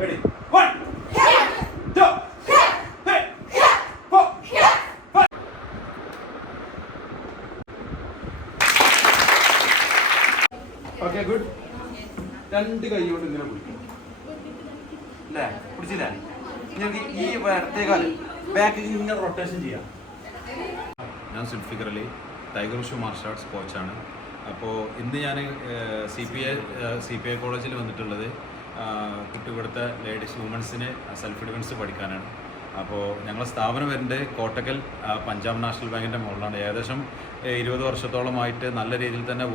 ready? One. Two. Three. Four. Five. Okay good രണ്ട് കൈ കൊണ്ട് ഇങ്ങനെ പിടിക്കും. അല്ലേ പിടിച്ചില്ലേ? നിങ്ങൾക്ക് ഈ വലത്തേക്കാൽ ബാക്കിൽ ഇങ്ങനെ റൊട്ടേഷൻ ചെയ്യാം. ഞാൻ Zulfikar Ali tiger wushu martial arts കോച്ചാണ് അപ്പോൾ ഇന്ന് ഞാൻ C P I C P I കോളേജിൽ വന്നിട്ടുള്ളത് കുട്ടി ഇവിടുത്തെ ലേഡീസ് വുമൻസിന് സെൽഫ് ഡിഫൻസ് പഠിക്കാനാണ്. അപ്പോൾ ഞങ്ങളെ സ്ഥാപനം വരുന്നത് കോട്ടക്കൽ പഞ്ചാബ് നാഷണൽ ബാങ്കിന്റെ മുകളിലാണ്. ഏകദേശം ഇരുപത് വർഷത്തോളമായിട്ട് നല്ല രീതിയിൽ തന്നെ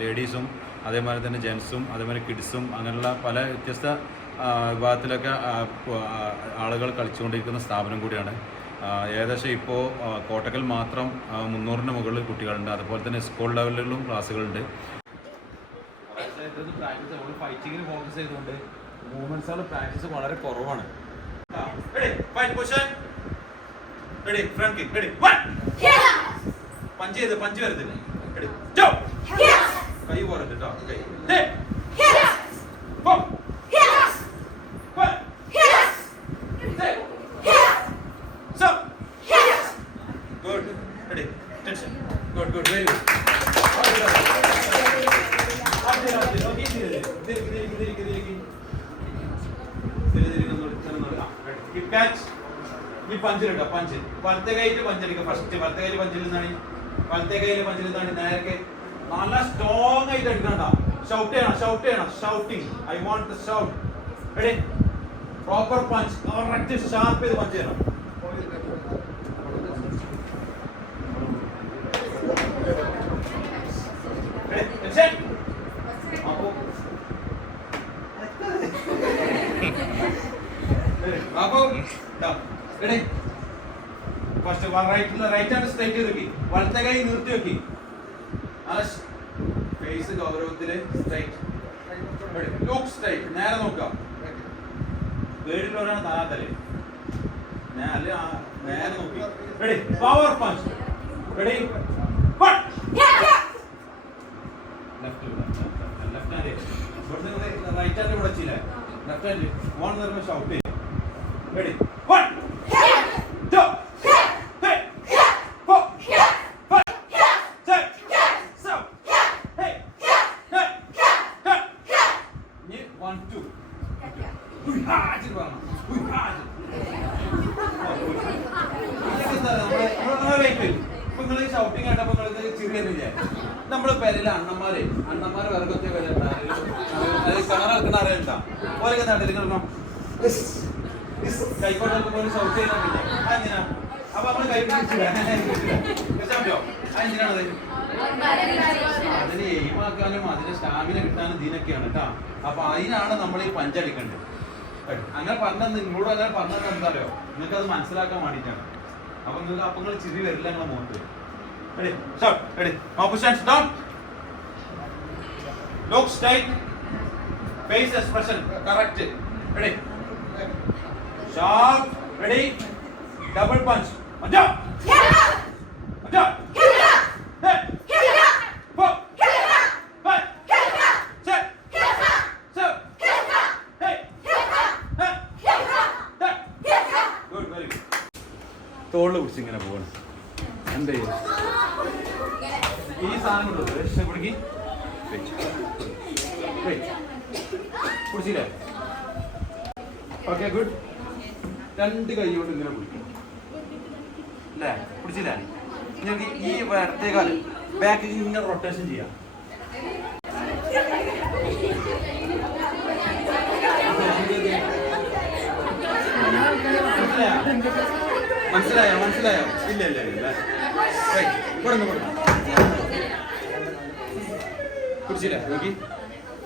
ലേഡീസും അതേമാതിരി തന്നെ ജെൻസും അതേമാതിരി കിഡ്സും അങ്ങനെയുള്ള പല വ്യത്യസ്ത വിഭാഗത്തിലൊക്കെ ആളുകൾ കളിച്ചുകൊണ്ടിരിക്കുന്ന സ്ഥാപനം കൂടിയാണ്. ഏകദേശം ഇപ്പോൾ കോട്ടക്കൽ മാത്രം മുന്നൂറിന് മുകളിൽ കുട്ടികളുണ്ട്. അതുപോലെ തന്നെ സ്കൂൾ ലെവലിലും ക്ലാസ്സുകളുണ്ട്. ഫൈറ്റിങ്ങിന് ഫോക്കസ് ചെയ്തുകൊണ്ട് മൂവ്മെന്റ്സുകൾ പ്രാക്ടീസ് വളരെ കുറവാണ്. പഞ്ച് ചെയ്ത് പഞ്ച് വരുത് കൈ പോരട്ടെ കേട്ടോ കൈ Good. Four five Good, seven good ready ഈ പഞ്ചിലുണ്ടോ പഞ്ച്. വലത്തെ കൈയിട്ട് പഞ്ചടിക്കുക ഫസ്റ്റ് വലത്തെ കയ്യിൽ പഞ്ചിൽ നിന്നാണ് വലത്തെ കയ്യിൽ പഞ്ചിൽ നിന്നാണ് നേരെ നല്ല സ്ട്രോങ് ആയിട്ട് എടുക്കണ്ട ഷൗട്ട് ചെയ്യണം ഷൗട്ട് ചെയ്യണം. Shouting I want to shout ready proper punch correct sharp ചെയ്ത് പഞ്ച് ചെയ്യണം. അപ്പോ ready first right right and straight വെക്കി വലത്തെ കൈ നിർത്തി വെക്കി. ഫേസ് ഗൗരവത്തിൽ സ്ട്രൈറ്റ് ലുക്ക് സ്ട്രൈറ്റ് നേരെ നോക്കാം. പേടിയുള്ളവരാണ് താഴത്തല്ലേ നേരെ നോക്കി. Ready power punch ready right hand ഇവിടെ ചെയ്യില്ല ലെഫ്റ്റ് ഹാൻഡ് ഓൺ നിർമ്മ ഷൗട്ട് ചെയ്യും. റെഡി വൺ ഷൗട്ടിങ് കണ്ടപ്പോ നിങ്ങൾക്ക് ചെറിയ നമ്മളെ പേരിലെ അണ്ണന്മാരെ അണ്ണന്മാരെ വിറകൊക്കെ വില കിണറക്കുന്ന അറിയണ്ട ഓരൊക്കെ നാട്ടിൽ കിടക്കണം കൈക്കോട്ട് പോലെ ഷൗട്ട് ചെയ്യുന്നില്ല അതെന്തിനാ അപ്പൊ നമ്മൾ കൈ പിടിച്ചില്ല അതെന്തിനാണത് അതിന് എയിമാക്കാനും അതിന് സ്റ്റാമിന കിട്ടാനും ഇതിനൊക്കെയാണ് കേട്ടോ അപ്പൊ അതിനാണ് നമ്മൾ ഈ പഞ്ചടിക്കേണ്ടത് അങ്ങനെ പറഞ്ഞത് നിങ്ങളോട് അങ്ങനെ പറഞ്ഞത് എന്താ അറിയോ നിങ്ങൾക്ക് അത് മനസ്സിലാക്കാൻ വേണ്ടിയിട്ടാണ് അപ്പൊ നിങ്ങൾക്ക് അപ്പൊ നിങ്ങൾ ചിരി വരില്ല നിങ്ങളെ മുഖത്ത്. ഡബിൾ പഞ്ച് അഞ്ചാ അഞ്ചാ Hey! Four! Five! Six! Seven! Eight! Nine! Ten! Good, very good. പിടിച്ച് ഇങ്ങനെ പോകണം എന്താ ചെയ്യും? ഈ സാധനം കൊടുക്കും കുടുക്കി കുടിച്ചില്ലേ? ഓക്കെ ഗുഡ് രണ്ട് കൈ കൊണ്ട് ഇങ്ങനെ കുടിക്കും. അല്ലേ? പിടിച്ചില്ലേ ഞങ്ങൾക്ക് ഈ വരത്തെ കാലം ബാക്കിൽ ഇങ്ങനെ റൊട്ടേഷൻ ചെയ്യാം. മനസ്സിലായോ? മനസ്സിലായോ? ഇല്ല ഇല്ല ഇല്ല കൊടുന്നു കൊടുന്നു പിടിച്ചില്ലേ? നോക്കി.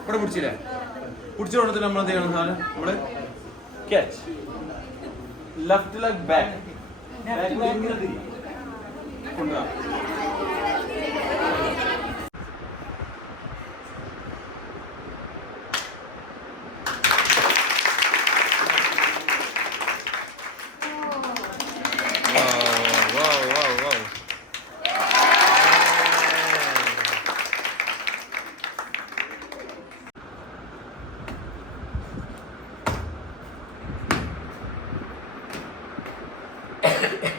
ഇവിടെ പിടിച്ചില്ലേ? പിടിച്ച കൊടുത്തിട്ട് നമ്മൾ എന്ത് ചെയ്യണം സാധനം? നമ്മൾ catch left leg back back ഇങ്ങനെ തിരി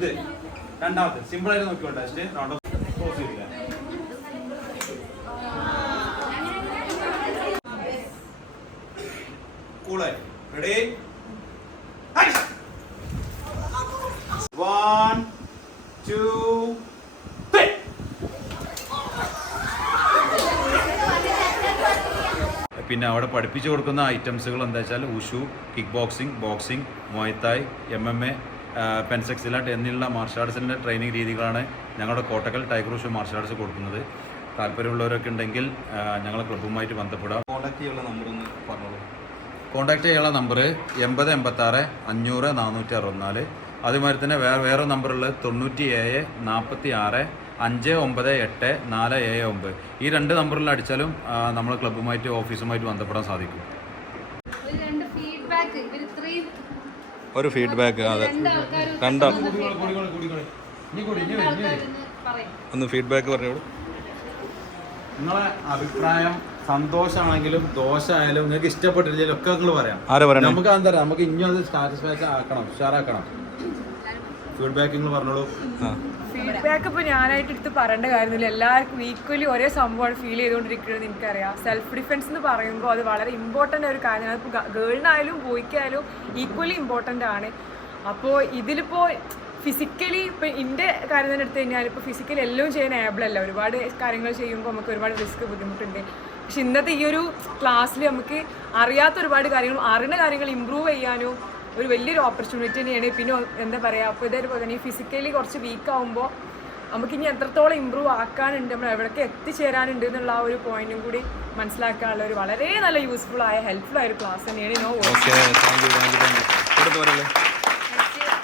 ഇത് രണ്ടാമത്തെ. സിമ്പിൾ ആയിട്ട് നോക്കിക്കോട്ടെ ടെസ്റ്റ് റൗണ്ട് ഓഫ് ക്ലോസ് ചെയ്തില്ല കൂളായി റെഡി വൺ ടു പിന്നെ അവിടെ പഠിപ്പിച്ചു കൊടുക്കുന്ന ഐറ്റംസുകൾ എന്താ വെച്ചാൽ wushu kick boxing boxing muay thai M M പെൻസെക്സിലാട്ട് എന്നുള്ള മാർഷൽ ആർട്സിന്റെ ട്രെയിനിങ് രീതികളാണ് ഞങ്ങളുടെ Kottakkal tiger show martial arts കൊടുക്കുന്നത്. താല്പര്യമുള്ളവരൊക്കെ ഉണ്ടെങ്കിൽ ഞങ്ങൾ ക്ലബുമായിട്ട് ക്ലബ്ബുമായിട്ട് ബന്ധപ്പെടാം കോൺടാക്ട് ചെയ്യാനുള്ള നമ്പർ ഒന്ന് പറഞ്ഞോളൂ. കോൺടാക്ട് ചെയ്യാനുള്ള നമ്പർ എൺപത് എൺപത്താറ് അഞ്ഞൂറ് നാനൂറ്റി അറുപത്തിനാല്. അതുമാതിരി തന്നെ വേറെ വേറെ നമ്പറുള്ളത് തൊണ്ണൂറ്റി ഏഴ് നാൽപ്പത്തി ആറ് അഞ്ച് ഒമ്പത് എട്ട് നാല് ഏഴ് ഒമ്പത്. ഈ രണ്ട് നമ്പറിൽ അടിച്ചാലും നമ്മൾ ക്ലബ്ബുമായിട്ട് ഓഫീസുമായിട്ട് ബന്ധപ്പെടാൻ സാധിക്കും. രണ്ട് ഫീഡ്ബാക്ക് ഇവർ ഇത്രയും ഒരു ഫീഡ്ബാക്ക് അതെ ഇനി ഇനി പറയും. ഒന്ന് ഫീഡ്ബാക്ക് പറഞ്ഞോളൂ. നിങ്ങളെ അഭിപ്രായം സന്തോഷമാണെങ്കിലും ദോഷമായാലും നിങ്ങൾക്ക് ഇഷ്ടപ്പെട്ടില്ലെങ്കിലും ഒക്കെ നിങ്ങൾ പറയാം. ആരാ നമുക്ക് എന്താ നമുക്ക് ഇനിയും അത് സാറ്റിസ്ഫാക്ഷൻ ആക്കണം ഉഷാറാക്കണം. ഫീഡ്ബാക്ക് നിങ്ങൾ പറഞ്ഞോളൂ. ഫീഡ്ബാക്ക് ഇപ്പൊ ഞാനായിട്ട് എടുത്ത് പറയേണ്ട കാര്യമില്ല എല്ലാവർക്കും ഈക്വലി ഒരേ സംഭവമാണ് ഫീൽ ചെയ്തുകൊണ്ടിരിക്കുന്നത് എനിക്കറിയാം. സെൽഫ് ഡിഫെൻസ് എന്ന് പറയുമ്പോൾ അത് വളരെ ഇമ്പോർട്ടന്റ് ഒരു കാര്യമാണ്. അതിപ്പോൾ ഗേളിനായാലും ബോയ്ക്കായാലും ഈക്വലി ഇമ്പോർട്ടന്റ് ആണ്. അപ്പോൾ ഇതിലിപ്പോൾ ഫിസിക്കലി ഇപ്പം എന്റെ കാര്യം തന്നെ എടുത്തു കഴിഞ്ഞാൽ ഇപ്പോൾ ഫിസിക്കലി എല്ലാം ചെയ്യാൻ ഏബിൾ അല്ല. ഒരുപാട് കാര്യങ്ങൾ ചെയ്യുമ്പോൾ നമുക്ക് ഒരുപാട് റിസ്ക് ബുദ്ധിമുട്ടുണ്ട്. പക്ഷെ ഇന്നത്തെ ഈ ഒരു ക്ലാസ്സിൽ നമുക്ക് അറിയാത്ത ഒരുപാട് കാര്യങ്ങളും അറിയുന്ന കാര്യങ്ങൾ ഇമ്പ്രൂവ് ചെയ്യാനും ഒരു വലിയൊരു ഓപ്പർച്യൂണിറ്റി തന്നെയാണ്. പിന്നെ എന്താ പറയുക അപ്പോൾ ഇതേപോലെ തന്നെ ഈ ഫിസിക്കലി കുറച്ച് വീക്ക് ആകുമ്പോൾ നമുക്ക് ഇനി എത്രത്തോളം ഇമ്പ്രൂവ് ആക്കാനുണ്ട് നമ്മൾ എവിടേക്ക് എത്തിച്ചേരാനുണ്ട് എന്നുള്ള ആ ഒരു പോയിന്റും കൂടി മനസ്സിലാക്കാനുള്ള ഒരു വളരെ നല്ല യൂസ്ഫുൾ ആയ ഹെൽപ്ഫുൾ ആയ ഒരു ക്ലാസ് തന്നെയാണ് നോ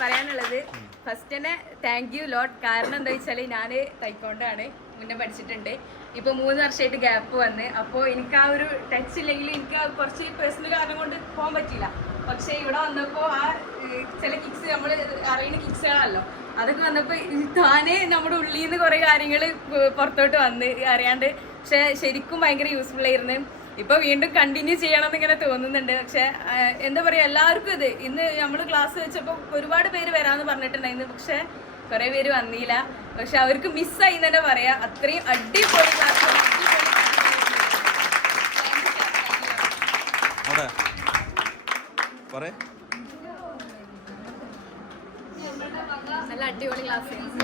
പറയാനുള്ളത് ഫസ്റ്റ് തന്നെ താങ്ക് യു ലോട്ട് കാരണം എന്താ വെച്ചാൽ ഞാൻ തൈക്കോണ്ടാണ് മുന്നേ പഠിച്ചിട്ടുണ്ട്. ഇപ്പൊ മൂന്ന് വർഷമായിട്ട് ഗ്യാപ്പ് വന്ന്. അപ്പോൾ എനിക്ക് ആ ഒരു ടച്ച് ഇല്ലെങ്കിൽ എനിക്ക് ആ കുറച്ച് പേഴ്സണൽ കാരണം കൊണ്ട് പോകാൻ പറ്റില്ല പക്ഷേ ഇവിടെ വന്നപ്പോൾ ആ ചില കിക്സ് നമ്മൾ അറിയുന്ന കിക്സുകളല്ലോ അതൊക്കെ വന്നപ്പോൾ താനേ നമ്മുടെ ഉള്ളിൽ നിന്ന് കുറേ കാര്യങ്ങൾ പുറത്തോട്ട് വന്ന് അറിയാണ്ട് പക്ഷെ ശരിക്കും ഭയങ്കര യൂസ്ഫുൾ ആയിരുന്നു. ഇപ്പൊ വീണ്ടും കണ്ടിന്യൂ ചെയ്യണം എന്നിങ്ങനെ തോന്നുന്നുണ്ട്. പക്ഷെ എന്താ പറയാ എല്ലാവർക്കും ഇത്. ഇന്ന് നമ്മൾ ക്ലാസ് വെച്ചപ്പോൾ ഒരുപാട് പേര് വരാന്ന് പറഞ്ഞിട്ടുണ്ടായിരുന്നു. പക്ഷെ കുറെ പേര് വന്നില്ല. പക്ഷെ അവർക്ക് മിസ്സായി തന്നെ പറയാ. അത്രയും അടിപൊളി ക്ലാസ് അവിടെ പറയേ നല്ല അടിപൊളി ക്ലാസ്